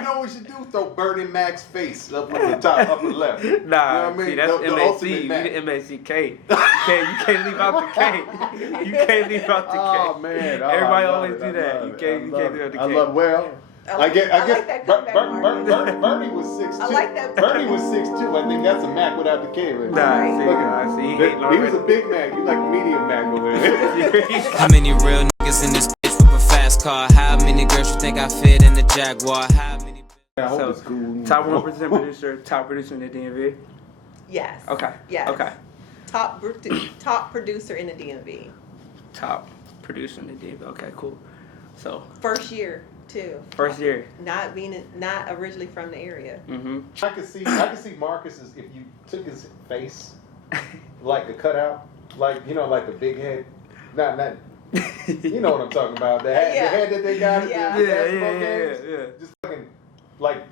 you know what we should do? Throw Burning Mac's face up on the top, upper left. Nah, you know what I mean? See, that's the MAC. ultimate You Mac. need MACK. You can't leave out the K. You can't leave out the K. Oh man! Everybody always do that. You can't leave out the K. I love I guess that comeback, Bernie was 6'2". I like that. Bernie was 6'2". I think that's a Mac without the K. Right? Nah, see, he hating He already. was a big Mac. You like a medium Mac over there. How many real niggas in this bitch with a fast car? How many girls you think I fit in the Jaguar? How many? I hope So, it's cool. top 1% producer, top producer in the DMV. Yes. Okay. Yes. Okay. Top producer in the DMV. Top producer in the DMV. Okay, cool. So First year too. first year. Not originally from the area. Mm-hmm. I could see Marcus's if you took his face like a cutout, like like a big head, not. You know what I'm talking about? The head that they got at the basketball games. Yeah. Just fucking like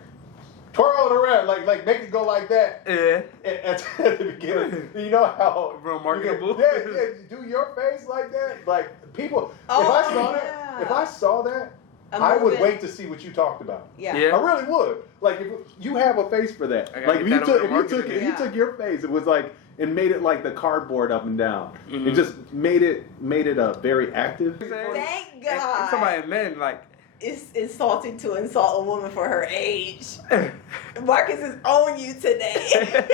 twirl it around, like make it go like that. Yeah. At the beginning, you know how Real marketable. do your face like that. Like people, Oh, if I saw that, I would wait to see what you talked about. Yeah. I really would. Like if you have a face for that. Like if you took your face, it was like and made it like the cardboard up and down. Mm-hmm. It just made it very active. Thank God. If somebody meant like. It's insulting to insult a woman for her age. Marcus is on you today.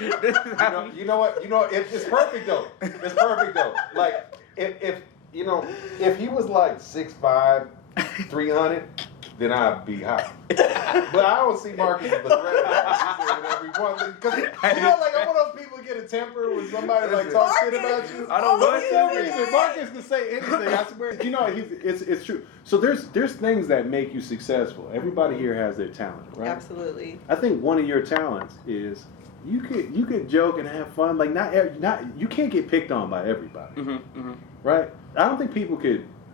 You know what? It's perfect though. It's perfect though. Like if he was like 6'5", 300, then I'd be hot. But I don't see Marcus as the threat. Because like I'm one of those people who get a temper when somebody like talks shit about you. I don't want For some reason, Marcus can say anything. I swear. It's true. So there's things that make you successful. Everybody here has their talent, right? Absolutely. I think one of your talents is you could joke and have fun. Like not you can't get picked on by everybody, right? I don't think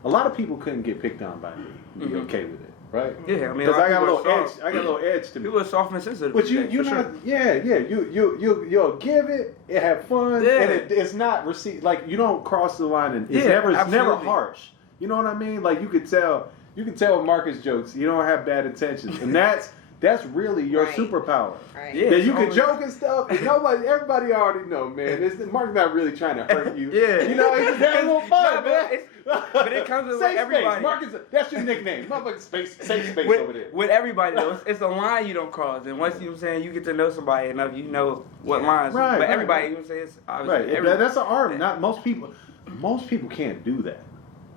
a lot of people couldn't get picked on by me. Be okay with it, right? Yeah, I mean, because I got a little edge. soft. I got a little edge to me. People are soft and sensitive. But you'll give it have fun, and it's not receipt. Like you don't cross the line, and it's never harsh. You know what I mean? Like you could tell with Marcus jokes, you don't have bad intentions, and that's really your superpower. Right. Yeah, That you can joke and stuff, and everybody already know, man. Mark's not really trying to hurt you. Yeah. You know, he's just having a little fun, man. But it comes with everybody. Space. Marcus, that's your nickname. Motherfucking safe space over there. With everybody though, it's a line you don't cross, and once you get to know somebody enough, you know what lines. Right, but right, everybody, right. you know what I'm saying? It's Right, that's an art. Not most people. Most people can't do that.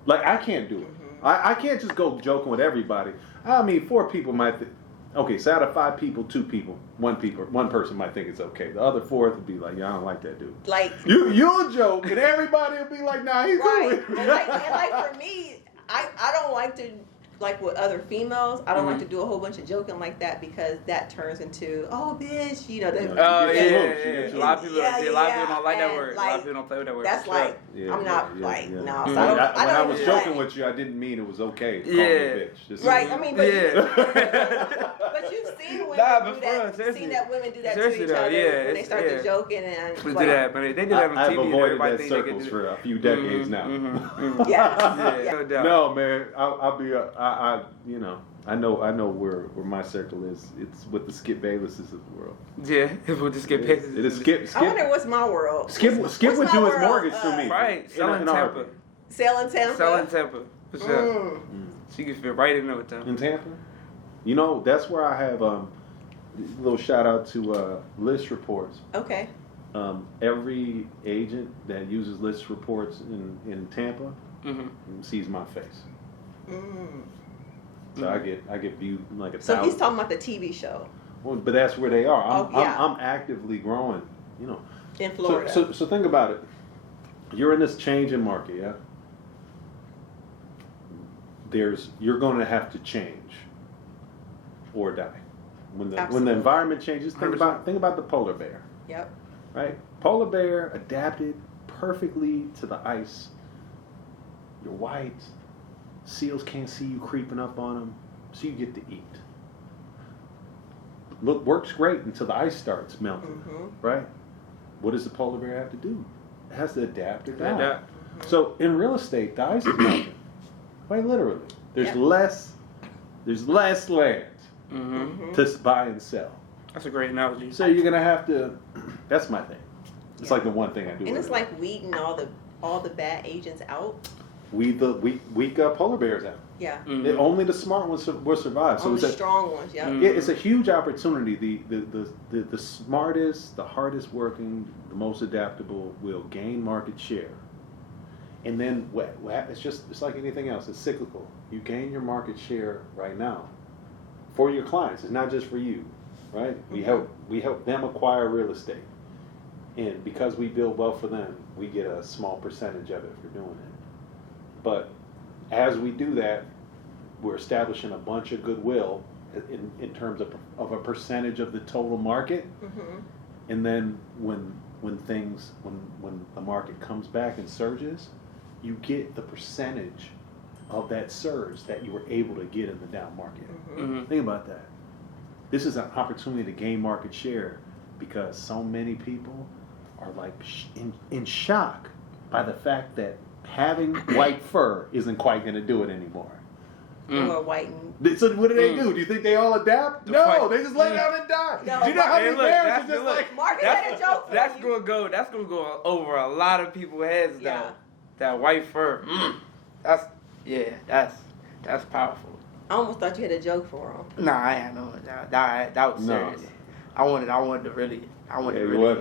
Like I can't do it. I can't just go joking with everybody. I mean, 4 people might. Okay, so out of 5 people, 2 people, one person might think it's okay. The other 4th would be like, yeah, I don't like that dude. Like you'll joke, and everybody will be like, nah, he's right. cool. And like for me, I don't like to like with other females. I don't like to do a whole bunch of joking like that because that turns into bitch. You know. A lot of people don't like that word. A lot of people don't play with that word. That's like I'm not like no. When I was joking with you, I didn't mean it was okay to call me a bitch. Just right. I mean, but you've seen women do that. Seen that women do that to each other when they start to joking and do that. But they do that on TV. I've avoided that circles for a few decades now. Yeah. No, man. I'll be. I know where my circle is. It's with the Skip Baylesses of the world. Yeah, we'll just get paid. It is Skip. I wonder what's my world. Skip would do his mortgage for me. Right, selling Tampa. Selling Tampa. For sure. She can fit right in there with them. In Tampa? You know, that's where I have a little shout out to list reports. Okay. Every agent that uses list reports in Tampa sees my face. So I get viewed like 1,000. So he's talking about the TV show. Well, but that's where they are. I'm actively growing, in Florida. So think about it. You're in this changing market, yeah? You're going to have to change or die. When the environment changes, think about the polar bear. Yep. Right? Polar bear adapted perfectly to the ice. You're white. Seals can't see you creeping up on them, so you get to eat. Look, works great until the ice starts melting, right? What does the polar bear have to do? It has to adapt or die. So in real estate, the ice is melting. Quite literally. There's less there's less land to buy and sell. That's a great analogy. So you're gonna have to. That's my thing. It's like the one thing I do. And it's like weeding all the bad agents out. Weed the weak polar bears out. Yeah. Only the smart ones will survive. So Only it's the strong ones. Yeah. it's a huge opportunity. The smartest, the hardest working, the most adaptable will gain market share. And then it's like anything else. It's cyclical. You gain your market share right now for your clients. It's not just for you, right? We help them acquire real estate, and because we build wealth for them, we get a small percentage of it for doing it. But as we do that, we're establishing a bunch of goodwill in terms of a percentage of the total market. And then when the market comes back and surges, you get the percentage of that surge that you were able to get in the down market. Think about that. This is an opportunity to gain market share because so many people are like in shock by the fact that having white fur isn't quite going to do it anymore. Or whiten. So what do they do? Do you think they all adapt? No, they just lay down and die. No, Do you know how many parents are just like... Marcus had a joke for That's you. gonna go over a lot of people's heads though. Yeah. That white fur. That's powerful. I almost thought you had a joke for him. Nah, I had no. That was serious. I wanted to really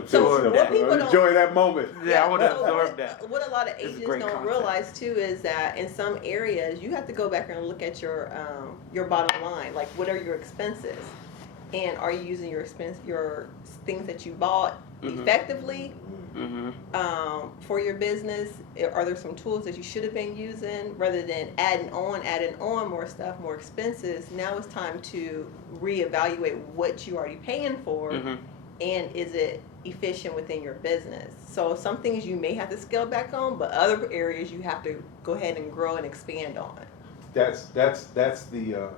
So absorb what that. people don't- Enjoy that moment. Yeah, I want to so absorb that. What a lot of It's a agents great don't concept. realize too is that in some areas you have to go back and look at your bottom line, like what are your expenses, and are you using your things that you bought effectively for your business? Are there some tools that you should have been using rather than adding on more stuff, more expenses? Now it's time to reevaluate what you already paying for. And is it efficient within your business? So some things you may have to scale back on, but other areas you have to go ahead and grow and expand on. That's the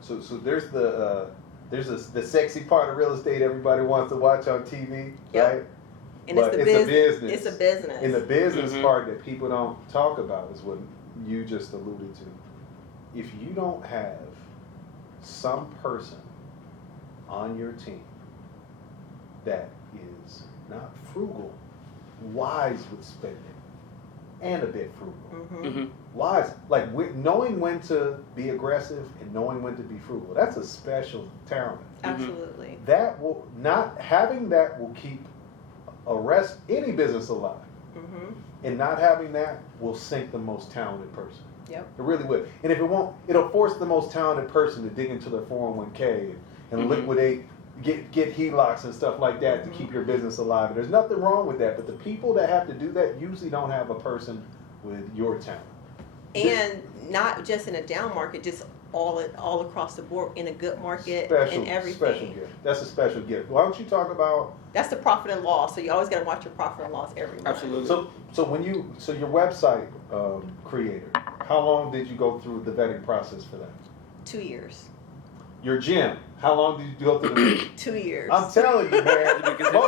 so there's the sexy part of real estate everybody wants to watch on TV, right? And but it's a business. It's a business. And the business part that people don't talk about is what you just alluded to. If you don't have some person on your team that is not frugal, wise with spending, and a bit frugal. Wise, like knowing when to be aggressive and knowing when to be frugal. That's a special talent. Absolutely. That will will keep any business alive. And not having that will sink the most talented person. Yep. It really would. And if it won't, it'll force the most talented person to dig into their 401k and liquidate. Get HELOCs and stuff like that to keep your business alive. And there's nothing wrong with that, but the people that have to do that usually don't have a person with your talent. And not just in a down market, just all across the board in a good market and everything. Special gift. That's a special gift. Why don't you talk about? That's the profit and loss. So you always got to watch your profit and loss every month. Absolutely. So your website creator, how long did you go through the vetting process for that? 2 years. Your gym, how long did you go through the 2 years. I'm telling you, man.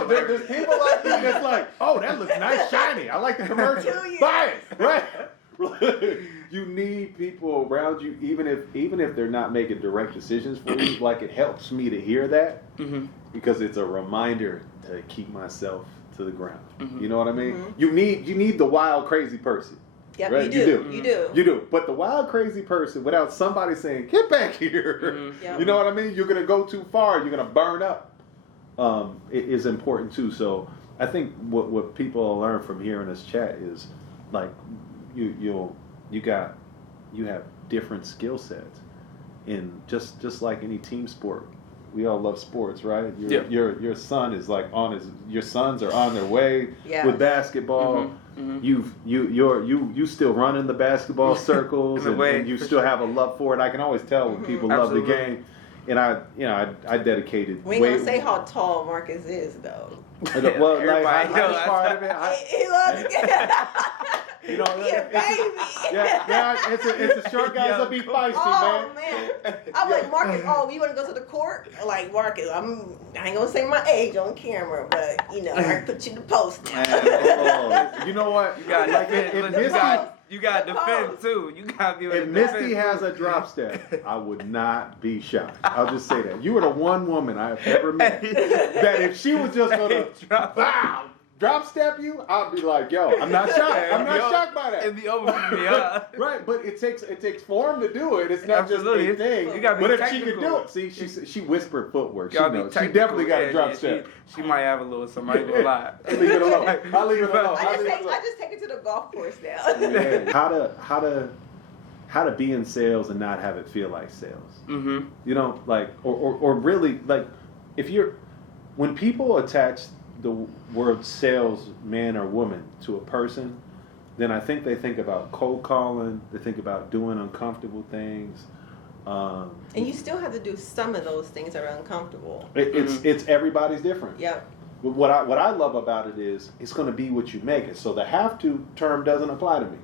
There's people like me that's like, oh, that looks nice, shiny. I like the commercial. 2 years. Buy it, right? You need people around you, even if they're not making direct decisions for you. Like, it helps me to hear that because it's a reminder to keep myself to the ground. You know what I mean? You need the wild, crazy person. Yep, right? you do. You do. But the wild, crazy person, without somebody saying, get back here, Yep. you know what I mean? You're going to go too far. You're going to burn up. It is important, too. So I think what people learn from hearing this chat is, like, you have different skill sets. In just like any team sport. We all love sports, right? Your son is like your sons are on their way with basketball. You still run in the basketball circles and you still have a love for it. I can always tell when people love the game. And I dedicated. We ain't gonna say how tall Marcus is though. Well, like I part of it. He loves the game. You know, He a baby. Yeah, it's a short guys that be feisty, man. I'm like, Marcus, you want to go to the court? Like, Marcus, I ain't gonna say my age on camera, but I can put you in the post now. You know what? You got You got to defend too. You got to be able to If defend. Misty has a drop step, I would not be shocked. I'll just say that. You are the one woman I have ever met that if she was just gonna drop step you, I'd be like, yo, I'm not shocked. I'm not shocked by that. It'd be over for me, huh? Right, but it takes form to do it. It's not Absolutely. just a thing. You gotta be but if technical. she could do it, see, she whispered footwork. She Gotta be knows. She technical. definitely got a drop Yeah, step. She might have a little something. I ain't gonna lie. Leave it alone. I'll leave it alone. I just take it to the golf course now. Yeah. How to be in sales and not have it feel like sales. Mm-hmm. You know, like or really like when people attach the word salesman or woman to a person, then I think they think about cold calling. They think about doing uncomfortable things. And you still have to do some of those things that are uncomfortable. It's everybody's different. Yep. But what I love about it is it's going to be what you make it. So the have to term doesn't apply to me.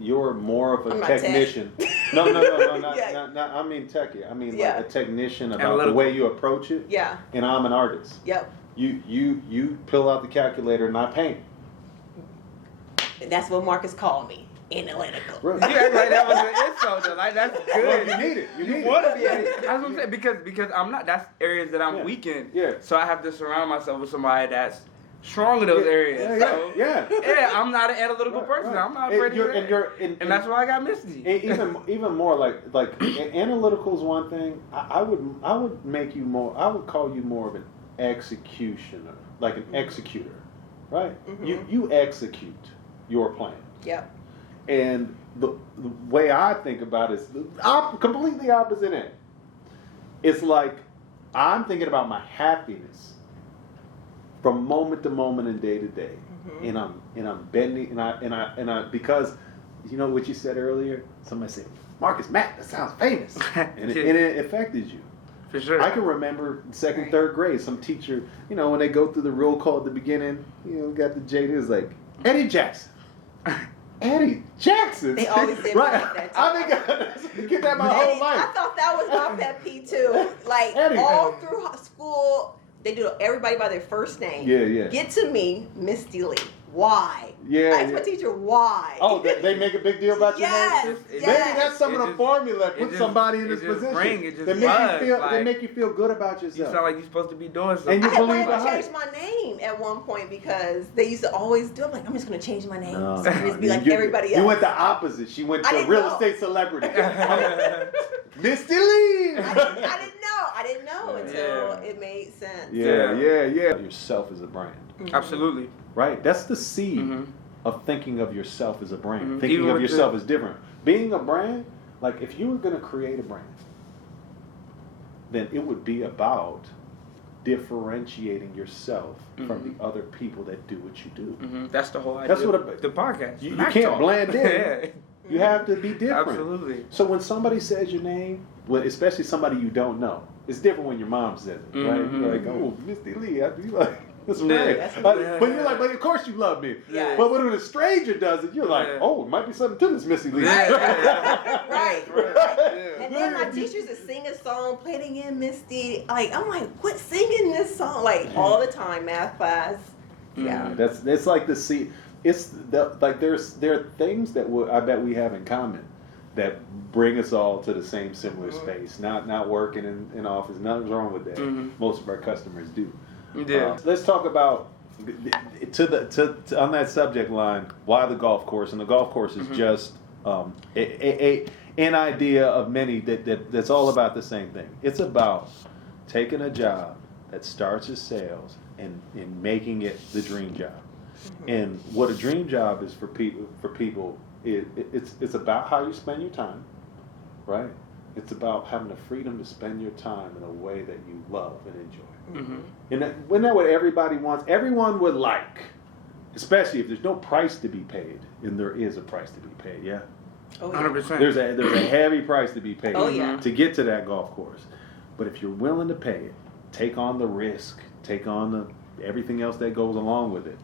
You're more of a technician. No, not I mean techie. I mean like a technician about the way you approach it. Yeah. And I'm an artist. Yep. You pull out the calculator and I paint. That's what Marcus called me. Analytical. Right. You act like that was an insult though. Like that's good. Well, you need it. You need want to it. be. That's what I'm saying because I'm not. That's areas that I'm weak in. Yeah. So I have to surround myself with somebody that's strong in those areas. Yeah. Yeah, I'm not an analytical person. Right. I'm not afraid of that. And that's why I got Misty. Even more like analytical is one thing. I would make you more. I would call you more of an executioner, like an executor, right? Mm-hmm. You execute your plan. Yep. And the way I think about it is completely opposite end. It's like I'm thinking about my happiness from moment to moment and day to day, and I'm bending and I because you know what you said earlier. Somebody said, "Marcus Mack, that sounds famous," and it affected you. For sure. I can remember second, third grade, some teacher, you know, when they go through the roll call at the beginning, you know, got the J. It's like Eddie Jackson. Eddie Jackson. They always did right. like that. I get that my whole life. I thought that was my pet peeve too. Like Eddie. all through school, they do everybody by their first name. Yeah. Get to me, Misty Lee. Why? Yeah. I asked my teacher why. Oh, they make a big deal about your name? Yes. Maybe that's some of the formula. Put somebody in this position. They make you feel good about yourself. You sound like you're supposed to be doing something. And you I believe wanted to it. change my name at one point because they used to always do it. I'm like, I'm just going to change my name. No, So I can just be like everybody else. You went the opposite. She went to real estate celebrity. Misty Lee. I didn't know until it made sense. Yeah. Yourself as a brand. Absolutely. Right? That's the seed of thinking of yourself as a brand. Thinking Even of with yourself as different. Being a brand, like if you were going to create a brand, then it would be about differentiating yourself from the other people that do what you do. That's the whole idea. That's what the podcast. You can't blend in. Yeah. You have to be different. Absolutely. So when somebody says your name, especially somebody you don't know, it's different when your mom says it, right? You're like, oh, Misty Lee, I be like, that's great. But you're like, but of course you love me. Yeah. But when a stranger does it, you're like, oh, it might be something to this Misty Lee. Right. Yeah. And then my teachers would sing a song, play it again, Misty. Like, I'm like, quit singing this song. Like, all the time, math class. Yeah. It's like the seed. There are things that I bet we have in common that bring us all to the same similar space. Not working in office. Nothing's wrong with that. Most of our customers do. Yeah. Let's talk about on that subject line. Why the golf course? And the golf course is just an idea of many that's all about the same thing. It's about taking a job that starts as sales and making it the dream job. And what a dream job is for people, it's about how you spend your time, right? It's about having the freedom to spend your time in a way that you love and enjoy. And isn't that what everybody wants? Everyone would like, especially if there's no price to be paid, and there is a price to be paid. Yeah. Oh, yeah. 100%. There's a heavy price to be paid to get to that golf course. But if you're willing to pay it, take on the risk, take on everything else that goes along with it,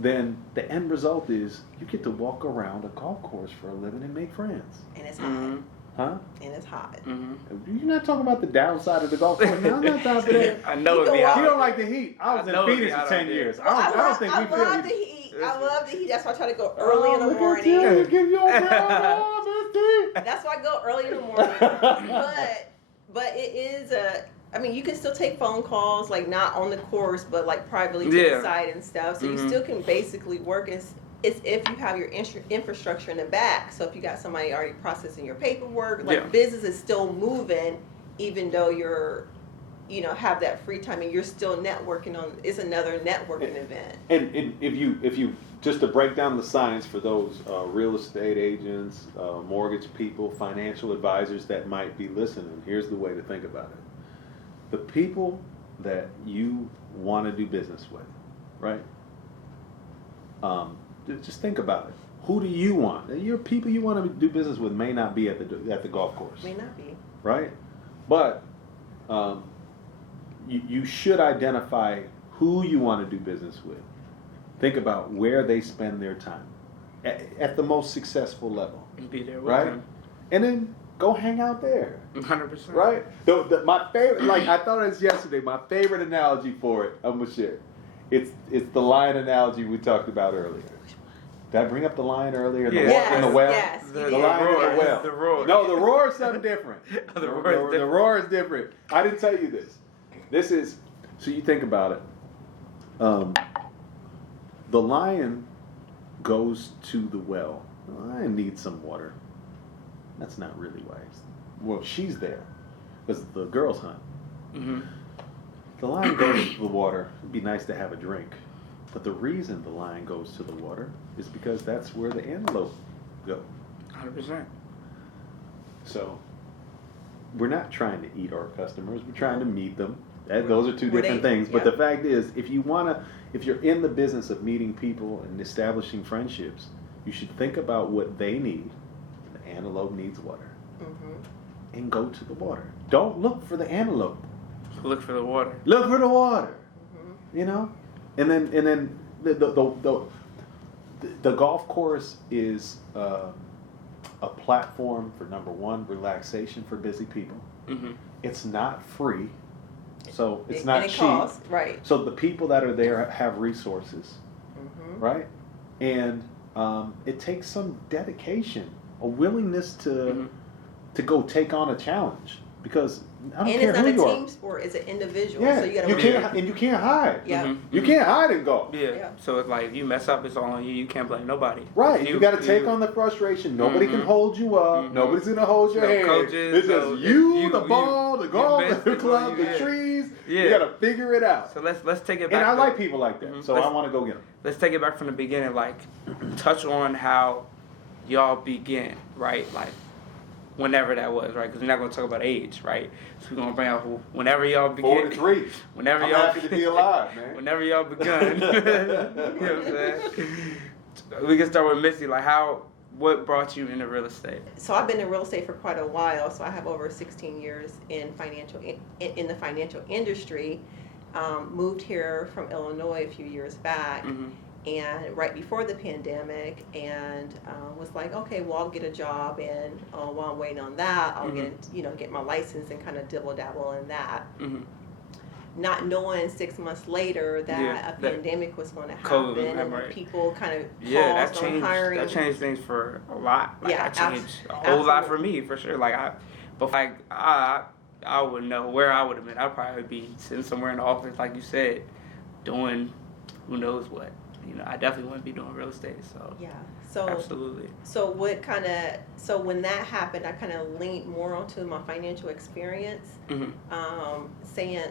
then the end result is you get to walk around a golf course for a living and make friends. And it's hot. Huh? And it's hot. You're not talking about the downside of the golf course. No, I'm not talking about that. I know You it'd be go hot. You don't like the heat. I was I know in it'd be Phoenix for hot 10 out there. years. I I don't think we love feel the heat. heat. I love the heat. That's why I try to go early in the Look morning. at you, get your brown on, Misty. That's why I go early in the morning. But it is I mean, you can still take phone calls, like not on the course, but like privately to the side and stuff. So you still can basically work as if you have your infrastructure in the back. So if you got somebody already processing your paperwork, like business is still moving, even though you're, have that free time and you're still networking on. It's another networking event. And if you just to break down the science for those real estate agents, mortgage people, financial advisors that might be listening, here's the way to think about it. The people that you want to do business with, right? Just think about it. Who do you want? Your people you want to do business with may not be at the golf course. May not be. Right? But you should identify who you want to do business with. Think about where they spend their time at the most successful level. And be there with right? them. And then go hang out there. 100%. Right? My favorite, like I thought it was yesterday, my favorite analogy for it, I'm going to share. It's the lion analogy we talked about earlier. Did I bring up the lion earlier in the well? Yes, the lion in the well. The roar. No, the roar is something different. The roar is different. I didn't tell you this. This is, so you think about it. The lion goes to the well. I need some water. That's not really wise. Well, she's there because the girls hunt. Mm-hmm. The lion goes to the water. It'd be nice to have a drink. But the reason the lion goes to the water is because that's where the antelope go. 100%. So we're not trying to eat our customers. We're trying to meet them. Those are two different things. But the fact is, if you're in the business of meeting people and establishing friendships, you should think about what they need. The antelope needs water. Mm-hmm. And go to the water. Don't look for the antelope. Look for the water. Look for the water. Mm-hmm. And then the golf course is a platform for, number one, relaxation for busy people. Mm-hmm. It's not free, so it's not cheap. Costs, right. So the people that are there have resources, right? And it takes some dedication, a willingness to go take on a challenge, because I don't care who you are. And it's not a team sport; it's an individual. Yeah, so you can't hide. Yeah, you can't hide in golf. Yeah. So it's like if you mess up, it's all on you. You can't blame nobody. Right. You got to take on the frustration. Nobody can hold you up. Nobody's gonna hold your hand. Coaches, it's just the ball, the golf, the club, the trees. Yeah. You got to figure it out. So let's take it back. And I like people like that. So I want to go get them. Let's take it back from the beginning. Like, touch on how y'all began, right? Like, whenever that was, right? Because we're not going to talk about age, right? So we're going to bring out whenever y'all began. 43. Whenever I'm y'all happy to be alive, man. Whenever y'all begun. You know what I'm saying? We can start with Misty. Like, what brought you into real estate? So I've been in real estate for quite a while. So I have over 16 years in the financial industry. Moved here from Illinois a few years back. And right before the pandemic, and was like, okay, well, I'll get a job, and while I'm waiting on that, I'll get my license and kind of dibble dabble in that. Not knowing 6 months later that a pandemic was going to happen, and people kind of paused on hiring. That changed things for a lot. Like, yeah, that changed a whole lot for me, for sure. Like I wouldn't know where I would have been. I'd probably be sitting somewhere in the office, like you said, doing who knows what. I definitely wouldn't be doing real estate. So yeah, so absolutely. So when that happened, I kind of leaned more onto my financial experience, saying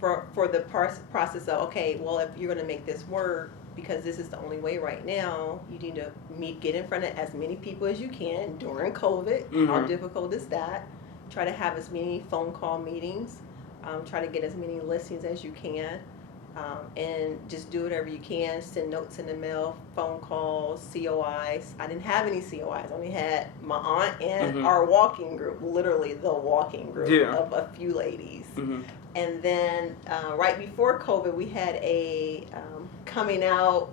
for the process of, okay, well, if you're going to make this work, because this is the only way right now, you need to get in front of as many people as you can during COVID. How difficult is that? Try to have as many phone call meetings. Try to get as many listings as you can. And just do whatever you can. Send notes in the mail, phone calls, COIs. I didn't have any COIs. I only had my aunt and our walking group, literally the walking group of a few ladies. And then right before COVID, we had a coming out,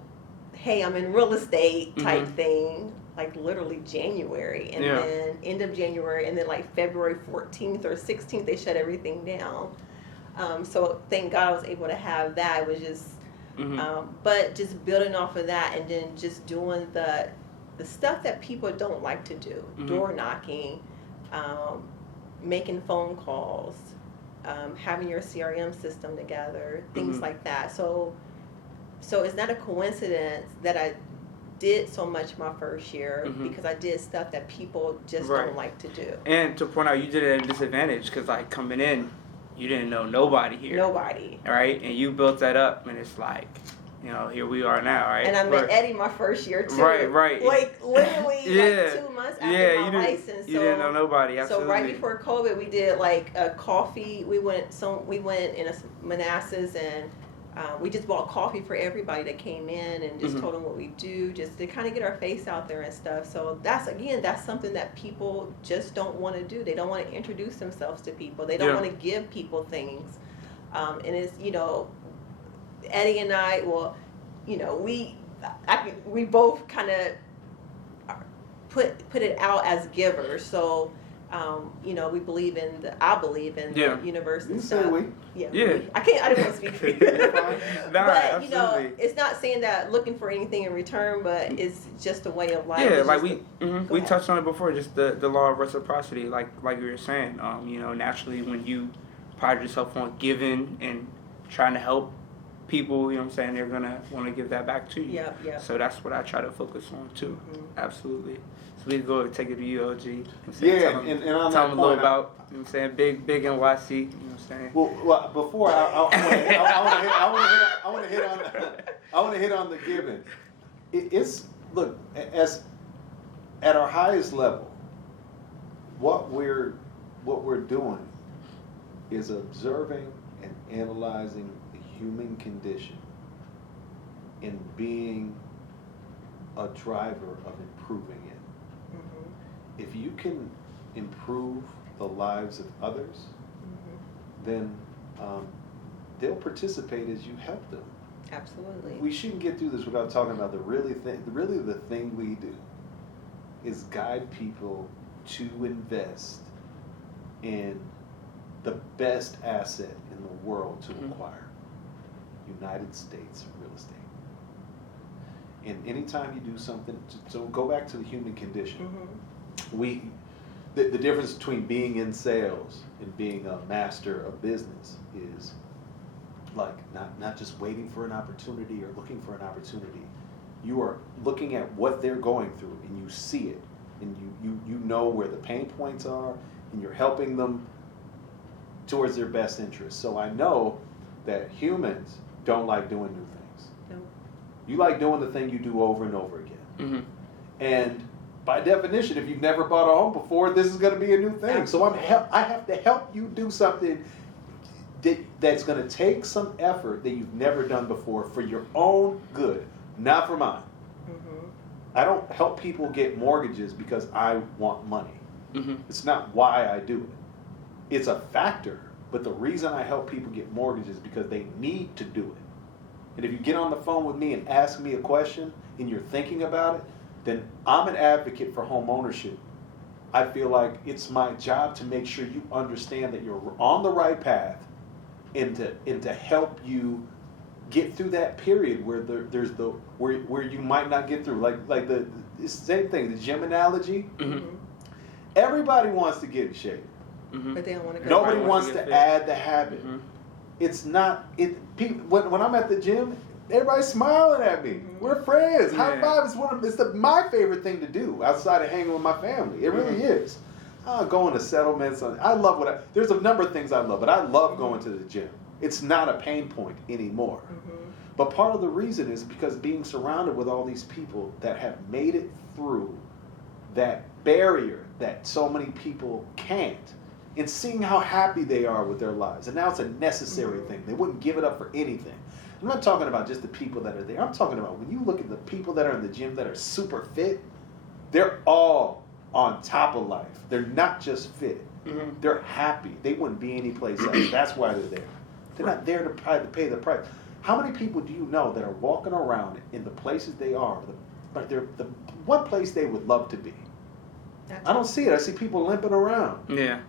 hey, I'm in real estate type thing, like literally January. And then end of January, and then like February 14th or 16th, they shut everything down. So thank God I was able to have that. It was just But just building off of that, and then just doing the stuff that people don't like to do, door knocking, making phone calls, having your CRM system together, things like that. So it's not a coincidence that I did so much my first year, because I did stuff that people just don't like to do. And to point out, you did it at a disadvantage, because like coming in, you didn't know nobody here. Nobody. Right? And you built that up, and it's like, you know, here we are now, right? And I met Eddie my first year too. Right. Like literally like 2 months after my license. You didn't know nobody, absolutely. So right before COVID, we did like a coffee. We went in a Manassas, and we just bought coffee for everybody that came in, and just told them what we do, just to kind of get our face out there and stuff. So that's something that people just don't want to do. They don't want to introduce themselves to people. They don't want to give people things. And it's, you know, Eddie and I, well, you know, we both kind of put it out as givers. So, you know, I believe in the universe and stuff. Yeah. I didn't want to speak for you. But, absolutely. you know, it's not saying that looking for anything in return, but it's just a way of life. Yeah, it's like we touched on it before, just the law of reciprocity, like you were saying. You know, naturally when you pride yourself on giving and trying to help people, you know what I'm saying, they're going to want to give that back to you. Yeah. So that's what I try to focus on too. Absolutely. So we go take it to you, OG. You know and tell them a little about, you know what I'm saying, big NYC, you know what I'm saying. Well, before I want to hit on the giving. It's look, as at our highest level, what we're doing is observing and analyzing the human condition and being a driver of improving it. If you can improve the lives of others, then they'll participate as you help them. Absolutely. We shouldn't get through this without talking about the thing we do is guide people to invest in the best asset in the world to acquire, United States real estate. And anytime you do something, so go back to the human condition. The difference between being in sales and being a master of business is like not just waiting for an opportunity or looking for an opportunity. You are looking at what they're going through, and you see it, and you know where the pain points are, and you're helping them towards their best interest. So I know that humans don't like doing new things. No. You like doing the thing you do over and over again. And by definition, if you've never bought a home before, this is going to be a new thing. Absolutely. So I have to help you do something that's going to take some effort that you've never done before for your own good, not for mine. I don't help people get mortgages because I want money. It's not why I do it. It's a factor, but the reason I help people get mortgages is because they need to do it. And if you get on the phone with me and ask me a question and you're thinking about it, then I'm an advocate for home ownership. I feel like it's my job to make sure you understand that you're on the right path and to help you get through that period where where you might not get through. Like the same thing, the gym analogy. Everybody wants to get in shape. But they don't want to go. Nobody wants to add the habit. It's not when I'm at the gym, everybody's smiling at me. We're friends. High five is my favorite thing to do outside of hanging with my family. It really is. Going to settlements. I love there's a number of things I love, but I love going to the gym. It's not a pain point anymore. But part of the reason is because being surrounded with all these people that have made it through that barrier that so many people can't, and seeing how happy they are with their lives. And now it's a necessary thing. They wouldn't give it up for anything. I'm not talking about just the people that are there. I'm talking about when you look at the people that are in the gym that are super fit, they're all on top of life. They're not just fit. They're happy. They wouldn't be anyplace else. That's why they're there. They're not there to pay the price. How many people do you know that are walking around in the places they are, but they're the one place they would love to be? I don't see it. I see people limping around. Yeah.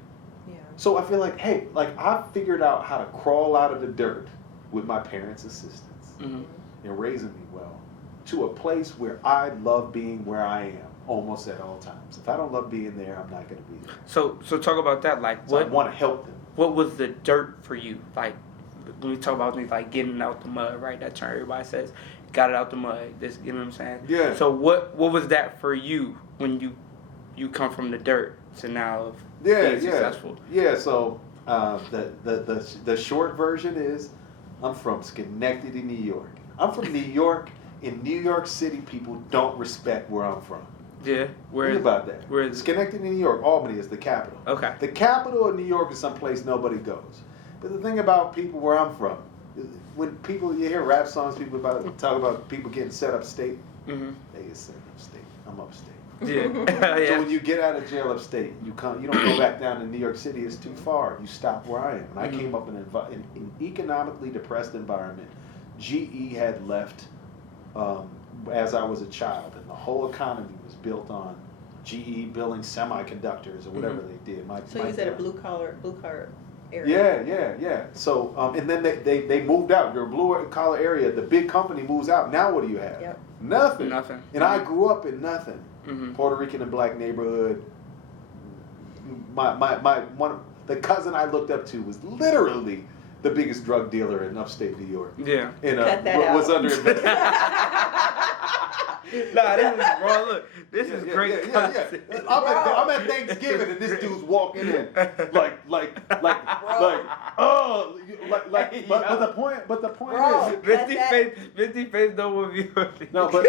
So I feel like, hey, I figured out how to crawl out of the dirt with my parents' assistance. and raising me well, to a place where I love being where I am almost at all times. If I don't love being there, I'm not going to be there. So talk about that. Like, So what I want to help them. what was the dirt for you? Like, when we talk about things like getting out the mud, right? That term everybody says, got it out the mud. This, you know what I'm saying? Yeah. So what was that for you when you come from the dirt to now of being successful? Yeah. So the short version is, I'm from Schenectady, New York. I'm from New York. In New York City, people don't respect where I'm from. Yeah. Think about that. Where is Schenectady, New York? Albany is the capital. Okay. The capital of New York is someplace nobody goes. But the thing about people where I'm from, when you hear rap songs, people talk about people getting set upstate. Mm-hmm. They get set upstate. I'm upstate. Yeah. So when you get out of jail upstate, you don't go back down to New York City. It's too far. You stop where I am. And I came up in an economically depressed environment. GE had left as I was a child, and the whole economy was built on GE building semiconductors or whatever they did. So you said a blue collar area. Yeah. So and then they moved out. Your blue collar area, the big company moves out. Now what do you have? Yep. Nothing. And I grew up in nothing. Puerto Rican and black neighborhood. The cousin I looked up to was literally the biggest drug dealer in upstate New York. Yeah. And Cut that was out. under Nah, this is bro. Look, this is great. Yeah. I'm at Thanksgiving and this dude's walking in like, but the point Bro. is, Misty face don't want me. no, but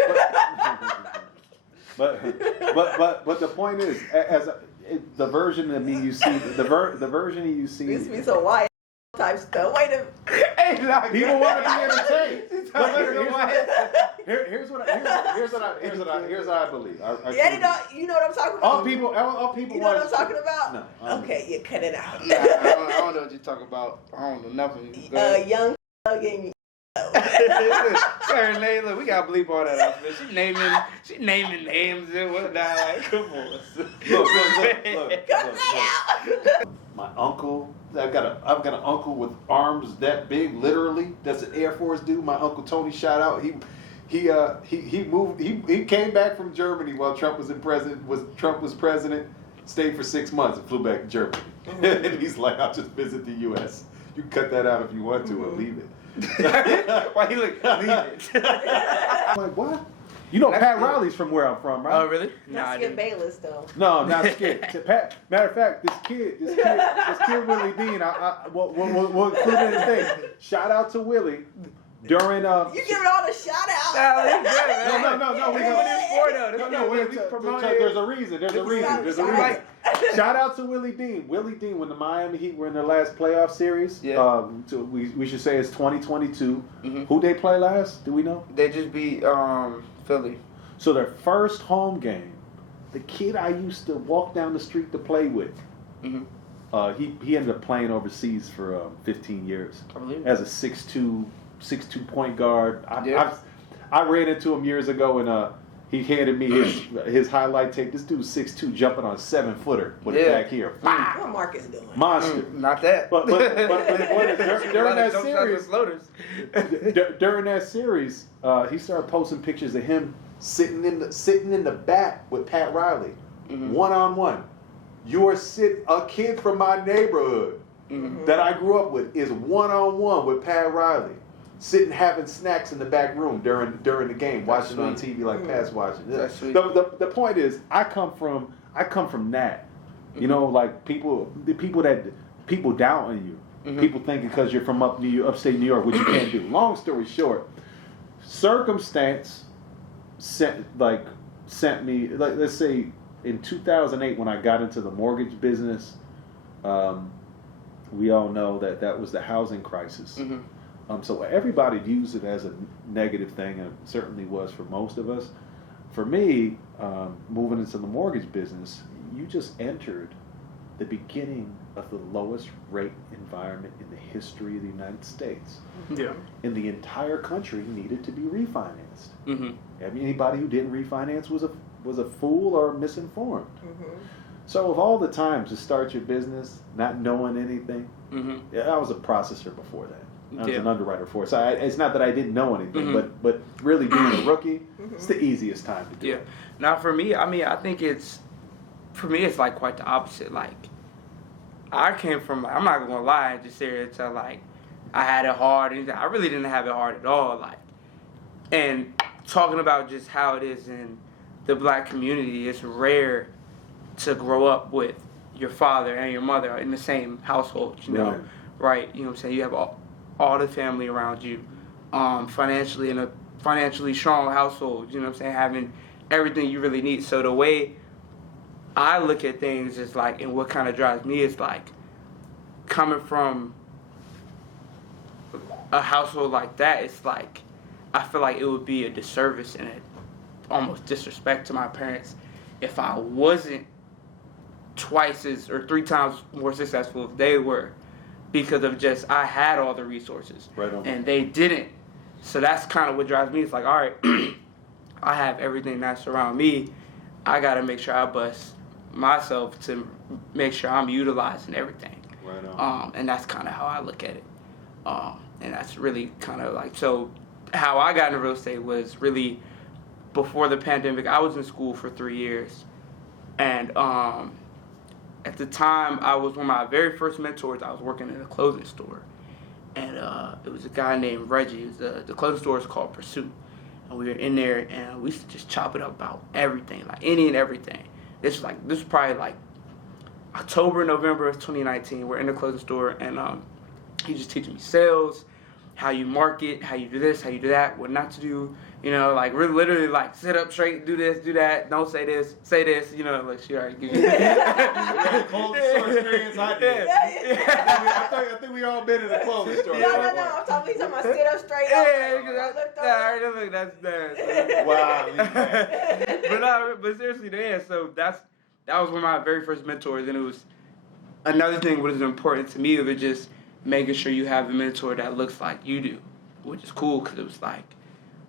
the point is, the version of me you see, the version of you see. This be so white type stuff. Wait a Hey, people want to be entertained. Here's what I believe. you know what I'm talking about? All people You know what I'm talking about? No. Okay, you cut it out. Nah, I don't know what you're talking about. I don't know nothing. Young and Sorry, Layla, we gotta bleep all that out, man. She naming names and whatnot. Like, come on. Look. My uncle, I've got an uncle with arms that big, literally. That's an Air Force dude. My uncle Tony, shout out. He moved. He came back from Germany while Trump was president. Stayed for 6 months and flew back to Germany. And he's like, I'll just visit the U.S. You can cut that out if you want to, or leave it. Why he look? Leave it. I'm like, what? You know, Pat Riley's from where I'm from, right? Oh, really? Not Skip Bayless though. No, not Skip. Matter of fact, this kid, Willie Dean. We'll include it in the thing. Shout out to Willie during You giving all the shout out. There's a reason. Shout out to Willie Dean. Willie Dean, when the Miami Heat were in their last playoff series, we should say it's 2022. Who they play last? Do we know? They just beat Philly. So their first home game, the kid I used to walk down the street to play with, he ended up playing overseas for 15 years. I believe it. As a 6'2" point guard. I ran into him years ago and he handed me his highlight tape. This dude's 6'2", jumping on a 7-footer with it back here. What Marcus doing? Monster. Not that. But the point is, during that series, he started posting pictures of him sitting in the back with Pat Riley, 1-on-1. A kid from my neighborhood that I grew up with is 1-on-1 with Pat Riley, sitting having snacks in the back room during the game, watching on TV like Pat's watching. That's sweet. The point is, I come from that. You know, like people down on you. People think because you're from upstate New York, which you can't do. Long story short, circumstance sent me, like, let's say in 2008 when I got into the mortgage business. We all know that was the housing crisis. So everybody views it as a negative thing, and it certainly was for most of us. For me, moving into the mortgage business, you just entered the beginning of the lowest rate environment in the history of the United States. Yeah. And the entire country needed to be refinanced. I mean, anybody who didn't refinance was a fool or misinformed. So of all the times to start your business, not knowing anything, yeah, I was a processor before that. I was an underwriter before. So it's not that I didn't know anything, but really being a rookie, it's the easiest time to do it. Now for me, I mean, I think it's like quite the opposite. Like, I came from, I'm not gonna lie and just say it to like, I had it hard. And I really didn't have it hard at all. Like, and talking about just how it is in the black community, it's rare to grow up with your father and your mother in the same household, you know, right? You know what I'm saying? You have all the family around you, financially in a financially strong household, you know what I'm saying? Having everything you really need. So the way I look at things is like, and what kind of drives me is like, coming from a household like that, it's like, I feel like it would be a disservice and almost disrespect to my parents if I wasn't twice as or 3 times more successful if they were, because of just I had all the resources and they didn't. So that's kind of what drives me. It's like, all right, I have everything that's around me. I got to make sure I bust myself to make sure I'm utilizing everything. Right on. And that's kind of how I look at it. And that's really kind of like, so how I got into real estate was really before the pandemic. I was in school for 3 years. And at the time, I was one of my very first mentors. I was working in a clothing store. And it was a guy named Reggie. The clothing store is called Pursuit. And we were in there, and we used to just chop it up about everything, like any and everything. This was probably like October, November of 2019. We're in the clothing store, and he just teaching me sales, how you market, how you do this, how you do that, what not to do. You know, like really, literally, like sit up straight, do this, do that, don't say this, say this. You know, like she already give you. Clothing store experience, I did. I think we all been in a clothing store. No. I'm talking about sit up straight up. That's bad. Wow. But seriously, so that was one of my very first mentors, and it was another thing. What is important to me was just making sure you have a mentor that looks like you do, which is cool because it was like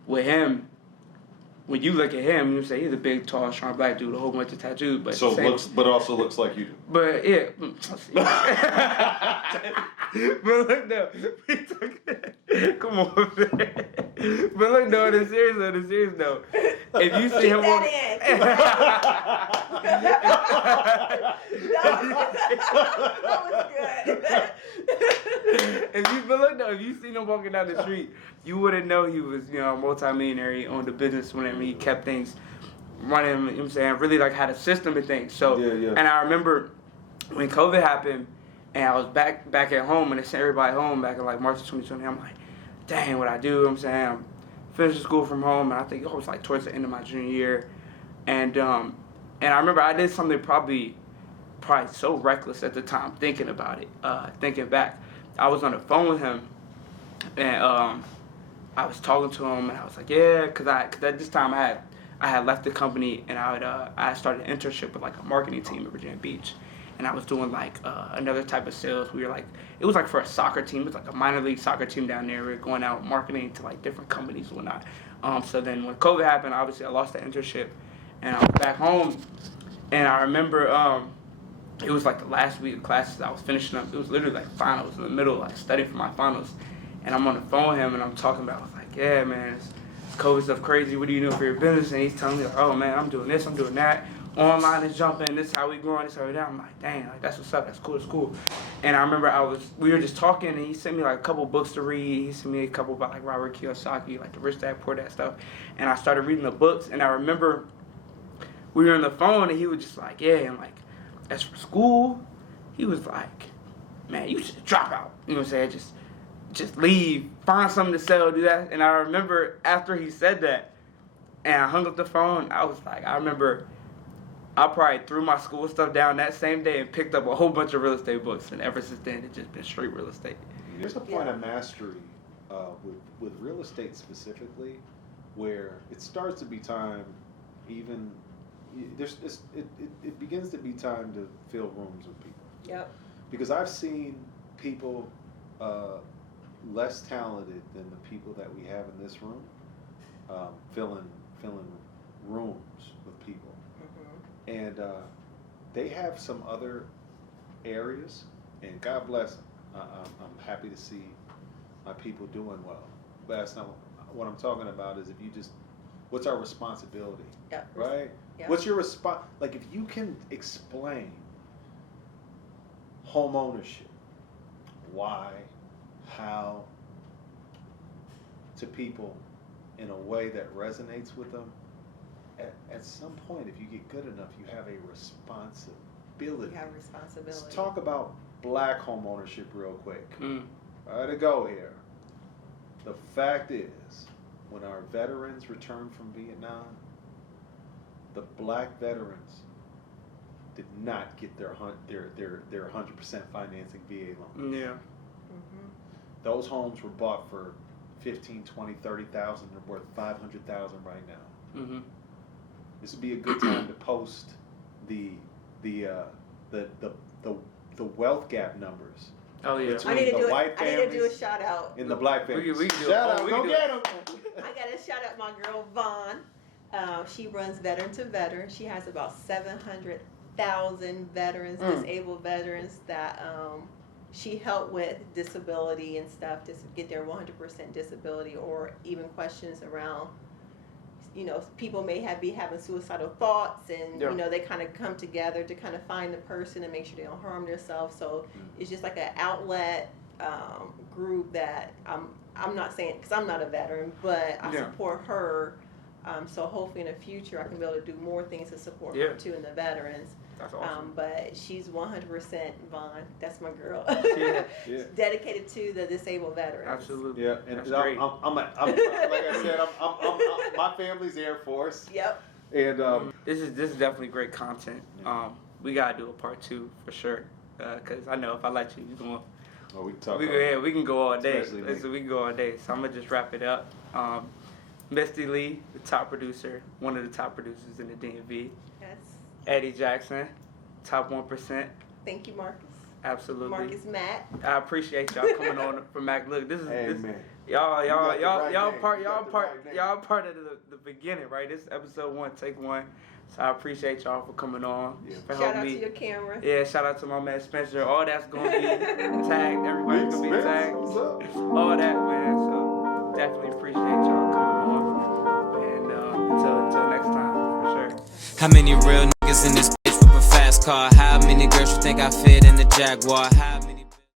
with him. When you look at him, you say he's a big, tall, strong black dude, a whole bunch of tattoos, but also looks like you do. But yeah, but look though, come on, man. But look though, the serious though, if you see him walk, if you seen him walking down the street, you wouldn't know he was, you know, a multi-millionaire. He owned a business whenever he kept things running, you know what I'm saying, really like had a system and things. So, and I remember when COVID happened and I was back at home and they sent everybody home back in like March of 2020, I'm like, dang, what I do, you know what I'm saying, I'm finishing school from home, and I think it was like towards the end of my junior year. And I remember I did something probably so reckless at the time, thinking about it, thinking back. I was on the phone with him, and I was talking to him, and I was like, yeah, because at this time I had left the company, and I started an internship with like a marketing team in Virginia Beach, and I was doing like another type of sales. We were like, it was like for a soccer team. It was like a minor league soccer team down there. We were going out marketing to like different companies and whatnot. So then when COVID happened, obviously I lost the internship, and I was back home, and I remember it was like the last week of classes I was finishing up. It was literally like finals in the middle, like studying for my finals. And I'm on the phone with him, and I'm talking about, I was like, yeah, man, it's COVID stuff crazy. What do you do for your business? And he's telling me, like, oh, man, I'm doing this, I'm doing that. Online is jumping. This is how we growing, this is how we down. I'm like, dang, like, that's what's up. That's cool. And I remember we were just talking, and he sent me like a couple books to read. He sent me a couple about like Robert Kiyosaki, like the Rich Dad Poor Dad stuff. And I started reading the books, and I remember we were on the phone, and he was just like, yeah, and like, as for school, he was like, man, you should drop out. You know what I'm saying? Just leave, find something to sell, do that. And I remember after he said that, and I hung up the phone, I was like, I remember I probably threw my school stuff down that same day and picked up a whole bunch of real estate books. And ever since then, it's just been straight real estate. There's a point of mastery with real estate specifically where it starts to be time, even it begins to be time to fill rooms with people. Yep. Because I've seen people less talented than the people that we have in this room filling rooms with people, and they have some other areas, and God bless them. I'm happy to see my people doing well. But that's not what I'm talking about. Is if you just, what's our responsibility, right? Yeah. What's your response? Like if you can explain home ownership, why, how, to people in a way that resonates with them, at some point, if you get good enough, you have a responsibility. You have responsibility. Let's talk about black home ownership real quick. All right, to go here. The fact is, when our veterans returned from Vietnam, the black veterans did not get their 100% financing VA loan. Yeah. Mm-hmm. Those homes were bought for 15, 20, 30,000. They're worth 500,000 right now. Mm-hmm. This would be a good time to post the wealth gap numbers. Oh yeah. I need to do a families shout out. in the black families. We can do shout it. out, go get them. I gotta shout out my girl Vaughn. She runs Veteran to Veteran. She has about 700,000 veterans, disabled veterans that she helped with disability and stuff to get their 100% disability, or even questions around, people may be having suicidal thoughts, and they kind of come together to kind of find the person and make sure they don't harm themselves. So it's just like an outlet group that I'm not saying, because I'm not a veteran, but I support her. So hopefully in the future I can be able to do more things to support her too, and the veterans. That's awesome. But she's 100% Vaughn. That's my girl. Yeah. Dedicated to the disabled veterans. Absolutely. Yeah, and that's great. I'm like I said, I'm my family's Air Force. Yep. And this is definitely great content. We gotta do a part 2 for sure. Cause I know if I let you, you're going. Oh, we can talk. We can go all day. Listen, we can go all day. So I'm gonna just wrap it up. Misty Lee, the top producer, one of the top producers in the DMV. Yes. Eddie Jackson, top 1%. Thank you, Marcus. Absolutely. Marcus Mack. I appreciate y'all coming on for Mac. Look, this is man. y'all part of the beginning, right? This is episode 1, take 1. So I appreciate y'all for coming on. Yeah. For Shout out me. to your camera. Yeah, shout out to my man Spencer. All that's gonna be tagged. Everybody's gonna be tagged. All that, man. So definitely appreciate y'all coming on. And until next time, for sure. How many real niggas in this bitch with a fast car? How many girls you think I fit in the Jaguar? How many